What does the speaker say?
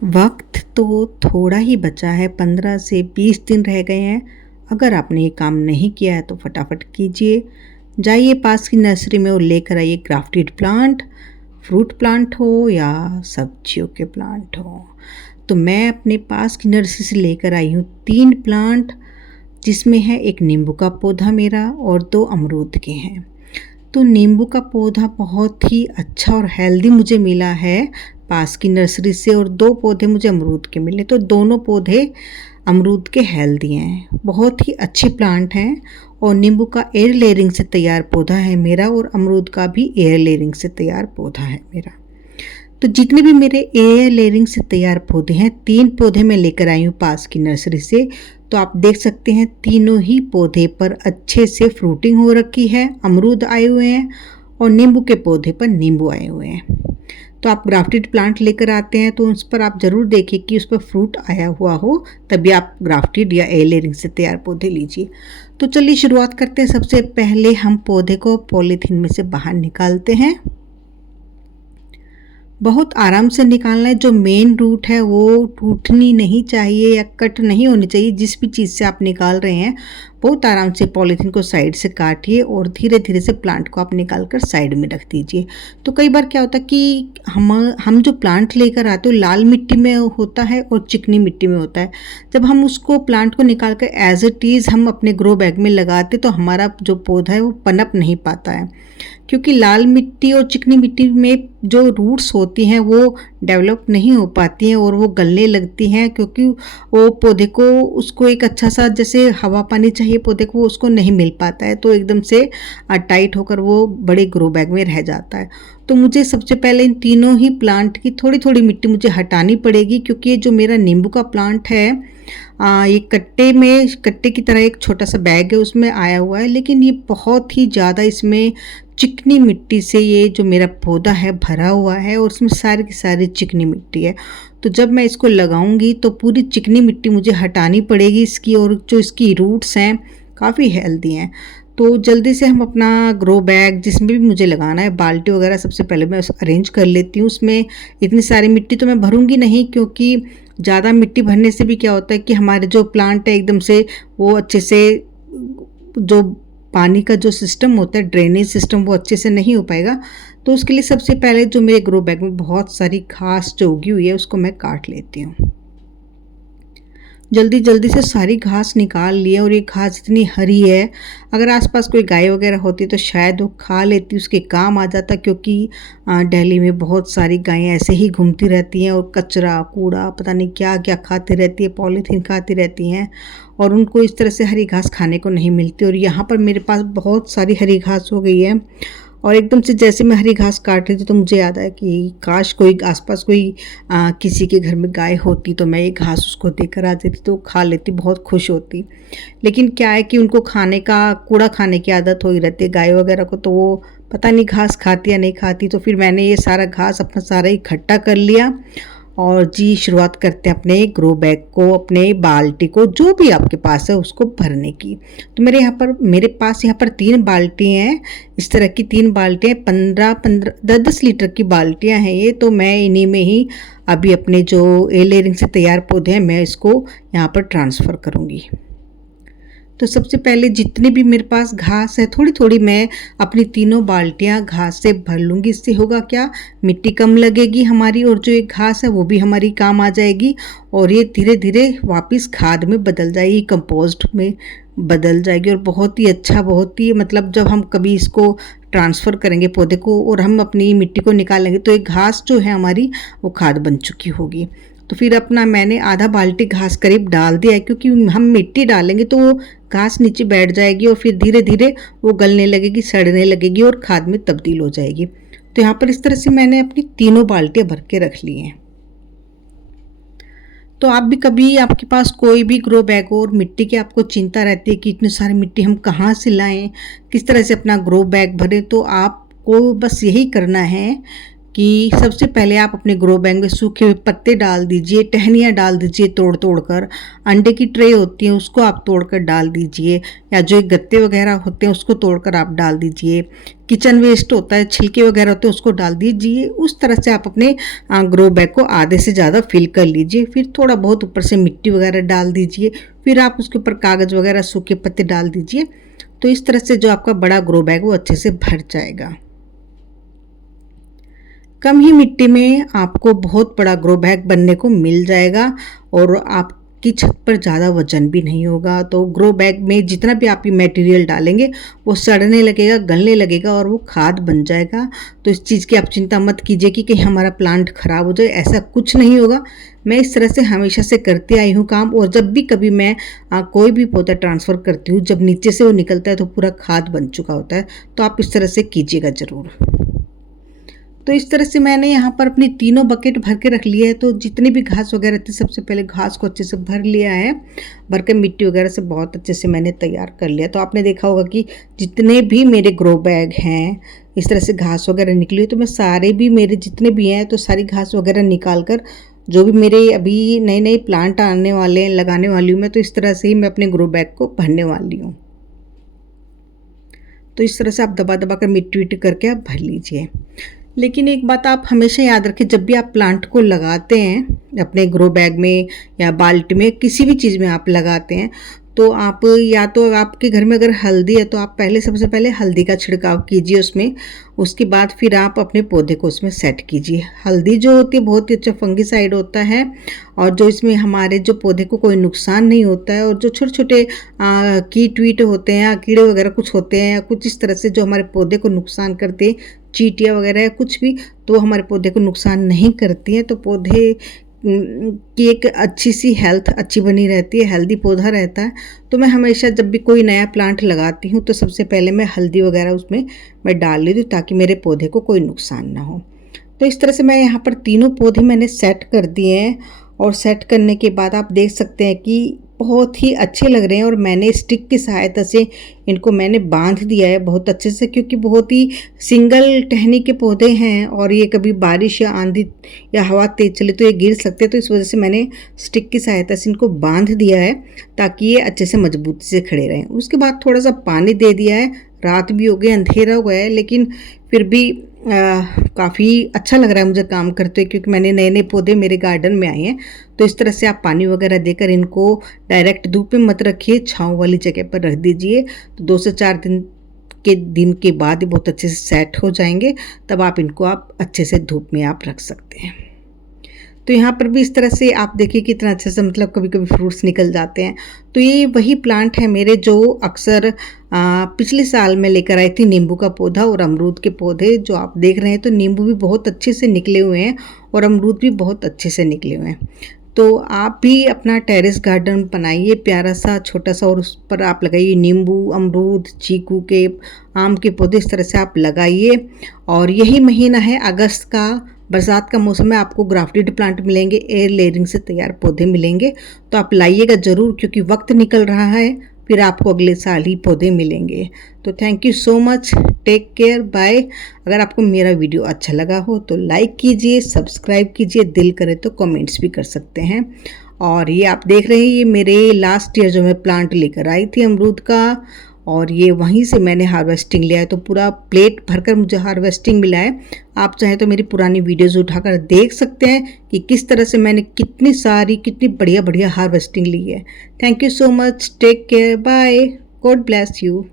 वक्त तो थोड़ा ही बचा है, 15 से 20 दिन रह गए हैं। अगर आपने ये काम नहीं किया है तो फटाफट कीजिए। जाइए पास की नर्सरी में और लेकर आइए ग्राफ्टेड प्लांट, फ्रूट प्लांट हो या सब्जियों के प्लांट हो। तो मैं अपने पास की नर्सरी से लेकर आई हूँ 3 प्लांट, जिसमें है एक नींबू का पौधा मेरा और 2 अमरूद के हैं। तो नींबू का पौधा बहुत ही अच्छा और हेल्दी मुझे मिला है पास की नर्सरी से, और 2 पौधे मुझे अमरूद के मिले। तो दोनों पौधे अमरूद के हेल्दी हैं, बहुत ही अच्छे प्लांट हैं। और नींबू का एयर लेयरिंग से तैयार पौधा है मेरा, और अमरूद का भी एयर लेयरिंग से तैयार पौधा है मेरा। तो जितने भी मेरे एयर लेयरिंग से तैयार पौधे हैं, 3 पौधे मैं लेकर आई हूँ पास की नर्सरी से। तो आप देख सकते हैं तीनों ही पौधे पर अच्छे से फ्रूटिंग हो रखी है, अमरूद आए हुए हैं और नींबू के पौधे पर नींबू आए हुए हैं। तो आप ग्राफ्टेड प्लांट लेकर आते हैं तो उस पर आप ज़रूर देखिए कि उस पर फ्रूट आया हुआ हो, तभी आप ग्राफ्टेड या एयर लेयरिंग से तैयार पौधे लीजिए। तो चलिए शुरुआत करते हैं। सबसे पहले हम पौधे को पॉलीथीन में से बाहर निकालते हैं। बहुत आराम से निकालना है, जो मेन रूट है वो टूटनी नहीं चाहिए या कट नहीं होनी चाहिए। जिस भी चीज़ से आप निकाल रहे हैं बहुत आराम से पॉलीथीन को साइड से काटिए और धीरे धीरे से प्लांट को आप निकाल कर साइड में रख दीजिए। तो कई बार क्या होता है कि हम जो प्लांट लेकर आते हो लाल मिट्टी में होता है और चिकनी मिट्टी में होता है। जब हम उसको प्लांट को निकाल कर एज इट इज़ हम अपने ग्रो बैग में लगाते तो हमारा जो पौधा है वो पनप नहीं पाता है, क्योंकि लाल मिट्टी और चिकनी मिट्टी में जो रूट्स होती हैं वो डेवलप नहीं हो पाती हैं और वो गलने लगती हैं, क्योंकि वो पौधे को उसको एक अच्छा सा जैसे हवा पानी चाहिए पौधे को, उसको नहीं मिल पाता है। तो एकदम से टाइट होकर वो बड़े ग्रो बैग में रह जाता है। तो मुझे सबसे पहले इन तीनों ही प्लांट की थोड़ी थोड़ी मिट्टी मुझे हटानी पड़ेगी, क्योंकि ये जो मेरा नींबू का प्लांट है ये कट्टे की तरह एक छोटा सा बैग है उसमें आया हुआ है, लेकिन ये बहुत ही ज़्यादा इसमें चिकनी मिट्टी से ये जो मेरा पौधा है भरा हुआ है और उसमें सारी की सारी चिकनी मिट्टी है। तो जब मैं इसको लगाऊंगी तो पूरी चिकनी मिट्टी मुझे हटानी पड़ेगी इसकी, और जो इसकी रूट्स हैं काफ़ी हेल्दी हैं। तो जल्दी से हम अपना ग्रो बैग जिसमें भी मुझे लगाना है, बाल्टी वगैरह सबसे पहले मैं अरेंज कर लेती हूँ। उसमें इतनी सारी मिट्टी तो मैं भरूंगी नहीं, क्योंकि ज़्यादा मिट्टी भरने से भी क्या होता है कि हमारे जो प्लांट है एकदम से वो अच्छे से जो पानी का जो सिस्टम होता है ड्रेनेज सिस्टम वो अच्छे से नहीं हो पाएगा। तो उसके लिए सबसे पहले जो मेरे ग्रो बैग में बहुत सारी घास जो उगी हुई है उसको मैं काट लेती हूँ। जल्दी जल्दी से सारी घास निकाल लिए, और ये घास इतनी हरी है, अगर आसपास कोई गाय वगैरह होती तो शायद वो खा लेती, उसके काम आ जाता, क्योंकि दिल्ली में बहुत सारी गायें ऐसे ही घूमती रहती हैं और कचरा कूड़ा पता नहीं क्या क्या खाती रहती है, पॉलीथीन खाती रहती हैं, और उनको इस तरह से हरी घास खाने को नहीं मिलती। और यहाँ पर मेरे पास बहुत सारी हरी घास हो गई है, और एकदम से जैसे मैं हरी घास काट रही थी तो मुझे याद आया कि काश कोई आसपास कोई किसी के घर में गाय होती तो मैं ये घास उसको देकर आ जाती तो खा लेती, बहुत खुश होती। लेकिन क्या है कि उनको खाने का कूड़ा खाने की आदत हो ही रहती है गाय वगैरह को, तो वो पता नहीं घास खाती या नहीं खाती। तो फिर मैंने ये सारा घास अपना सारा इकट्ठा कर लिया, और जी शुरुआत करते हैं अपने ग्रो बैग को, अपने बाल्टी को जो भी आपके पास है उसको भरने की। तो मेरे पास यहाँ पर 3 बाल्टी हैं, इस तरह की 3 बाल्टियाँ 15-15 10-10 लीटर की बाल्टियाँ हैं ये। तो मैं इन्हीं में ही अभी अपने जो एयर लेयरिंग से तैयार पौधे हैं मैं इसको यहाँ पर ट्रांसफ़र करूँगी। तो सबसे पहले जितनी भी मेरे पास घास है थोड़ी थोड़ी मैं अपनी तीनों बाल्टियां घास से भर लूँगी। इससे होगा क्या, मिट्टी कम लगेगी हमारी, और जो एक घास है वो भी हमारी काम आ जाएगी, और ये धीरे धीरे वापस खाद में बदल जाएगी, कंपोस्ट में बदल जाएगी। और बहुत ही अच्छा, बहुत ही मतलब जब हम कभी इसको ट्रांसफ़र करेंगे पौधे को और हम अपनी मिट्टी को निकालेंगे तो एक घास जो है हमारी वो खाद बन चुकी होगी। तो फिर अपना मैंने आधा बाल्टी घास करीब डाल दिया है, क्योंकि हम मिट्टी डालेंगे तो वो घास नीचे बैठ जाएगी और फिर धीरे धीरे वो गलने लगेगी, सड़ने लगेगी और खाद में तब्दील हो जाएगी। तो यहाँ पर इस तरह से मैंने अपनी तीनों बाल्टियाँ भर के रख ली हैं। तो आप भी कभी आपके पास कोई भी ग्रो बैग हो और मिट्टी की आपको चिंता रहती है कि इतनी सारी मिट्टी हम कहाँ से लाएं, किस तरह से अपना ग्रो बैग भरें, तो आपको बस यही करना है कि सबसे पहले आप अपने ग्रो बैग में सूखे हुए पत्ते डाल दीजिए, टहनियाँ डाल दीजिए तोड़ कर, अंडे की ट्रे होती है उसको आप तोड़कर डाल दीजिए, या जो गत्ते वगैरह होते हैं उसको तोड़कर आप डाल दीजिए, किचन वेस्ट होता है, छिलके वगैरह होते हैं उसको डाल दीजिए। उस तरह से आप अपने ग्रो बैग को आधे से ज़्यादा फिल कर लीजिए। फिर थोड़ा बहुत ऊपर से मिट्टी वगैरह डाल दीजिए, फिर आप उसके ऊपर कागज़ वगैरह सूखे पत्ते डाल दीजिए। तो इस तरह से जो आपका बड़ा ग्रो बैग वो अच्छे से भर जाएगा। कम ही मिट्टी में आपको बहुत बड़ा ग्रो बैग बनने को मिल जाएगा और आपकी छत पर ज़्यादा वजन भी नहीं होगा। तो ग्रो बैग में जितना भी आप ये मटेरियल डालेंगे वो सड़ने लगेगा, गलने लगेगा और वो खाद बन जाएगा। तो इस चीज़ की आप चिंता मत कीजिए कि कहीं हमारा प्लांट ख़राब हो जाए, ऐसा कुछ नहीं होगा। मैं इस तरह से हमेशा से करती आई हूँ काम, और जब भी कभी मैं कोई भी पौधा ट्रांसफ़र करती हूँ, जब नीचे से वो निकलता है तो पूरा खाद बन चुका होता है। तो आप इस तरह से कीजिएगा ज़रूर। तो इस तरह से मैंने यहाँ पर अपनी तीनों बकेट भर के रख लिए है। तो जितनी भी घास वगैरह थी सबसे पहले घास को अच्छे से भर लिया है, भर के मिट्टी वगैरह से बहुत अच्छे से मैंने तैयार कर लिया। तो आपने देखा होगा कि जितने भी मेरे ग्रो बैग हैं इस तरह से घास वगैरह निकली हुई, तो मैं सारे भी मेरे जितने भी हैं तो सारी घास वगैरह निकाल कर, जो भी मेरे अभी नए नए प्लांट आने वाले हैं लगाने वाली हूँ मैं, तो इस तरह से ही मैं अपने ग्रो बैग को भरने वाली हूँ। तो इस तरह से आप दबा दबा कर मिट्टी विट्टी करके आप भर लीजिए। लेकिन एक बात आप हमेशा याद रखें, जब भी आप प्लांट को लगाते हैं अपने ग्रो बैग में या बाल्टी में, किसी भी चीज़ में आप लगाते हैं, तो आप या तो आपके घर में अगर हल्दी है तो आप पहले सबसे पहले हल्दी का छिड़काव कीजिए उसमें। उसके बाद फिर आप अपने पौधे को उसमें सेट कीजिए। हल्दी जो होती है बहुत ही अच्छा फंगिसाइड होता है, और जो इसमें हमारे जो पौधे को कोई नुकसान नहीं होता है, और जो छोटे छोटे कीट वीट होते हैं या कीड़े वगैरह कुछ होते हैं या कुछ इस तरह से जो हमारे पौधे को नुकसान करते हैं, चींटियाँ वगैरह या कुछ भी, तो हमारे पौधे को नुकसान नहीं करती हैं। तो पौधे की एक अच्छी सी हेल्थ अच्छी बनी रहती है, हेल्दी पौधा रहता है। तो मैं हमेशा जब भी कोई नया प्लांट लगाती हूँ तो सबसे पहले मैं हल्दी वगैरह उसमें मैं डाल लेती हूँ ताकि मेरे पौधे को कोई नुकसान ना हो। तो इस तरह से मैं यहाँ पर तीनों पौधे मैंने सेट कर दिए हैं, और सेट करने के बाद आप देख सकते हैं कि बहुत ही अच्छे लग रहे हैं। और मैंने स्टिक की सहायता से इनको मैंने बांध दिया है बहुत अच्छे से, क्योंकि बहुत ही सिंगल टहनी के पौधे हैं और ये कभी बारिश या आंधी या हवा तेज चले तो ये गिर सकते हैं। तो इस वजह से मैंने स्टिक की सहायता से इनको बांध दिया है ताकि ये अच्छे से मजबूती से खड़े रहें। उसके बाद थोड़ा सा पानी दे दिया है, रात भी हो गई, अंधेरा हो गया है, लेकिन फिर भी काफ़ी अच्छा लग रहा है मुझे काम करते हुए, क्योंकि मैंने नए नए पौधे मेरे गार्डन में आए हैं। तो इस तरह से आप पानी वगैरह देकर इनको डायरेक्ट धूप में मत रखिए, छाँव वाली जगह पर रख दीजिए। तो 2 से 4 दिन के बाद ये बहुत अच्छे से सेट हो जाएंगे, तब आप इनको आप अच्छे से धूप में आप रख सकते हैं। तो यहाँ पर भी इस तरह से आप देखिए कितना अच्छे से मतलब कभी कभी फ्रूट्स निकल जाते हैं। तो ये वही प्लांट है मेरे जो अक्सर पिछले साल में लेकर आई थी, नींबू का पौधा और अमरूद के पौधे जो आप देख रहे हैं। तो नींबू भी बहुत अच्छे से निकले हुए हैं और अमरूद भी बहुत अच्छे से निकले हुए हैं। तो आप भी अपना टेरेस गार्डन बनाइए प्यारा सा छोटा सा, और उस पर आप लगाइए नींबू, अमरूद, चीकू के, आम के पौधे इस तरह से आप लगाइए। और यही महीना है अगस्त का, बरसात का मौसम में आपको ग्राफ्टेड प्लांट मिलेंगे, एयर लेयरिंग से तैयार पौधे मिलेंगे। तो आप लाइएगा ज़रूर, क्योंकि वक्त निकल रहा है, फिर आपको अगले साल ही पौधे मिलेंगे। तो thank you so much, take care, bye. अगर आपको मेरा वीडियो अच्छा लगा हो तो लाइक कीजिए, सब्सक्राइब कीजिए, दिल करे तो कमेंट्स भी कर सकते हैं। और ये आप देख रहे हैं ये मेरे लास्ट ईयर जो मैं प्लांट लेकर आई थी अमरूद का, और ये वहीं से मैंने हार्वेस्टिंग लिया है। तो पूरा प्लेट भरकर मुझे हार्वेस्टिंग मिला है। आप चाहे तो मेरी पुरानी वीडियोस उठाकर देख सकते हैं कि किस तरह से मैंने कितनी बढ़िया बढ़िया हार्वेस्टिंग ली है। Thank you so much, take care, bye, God bless you.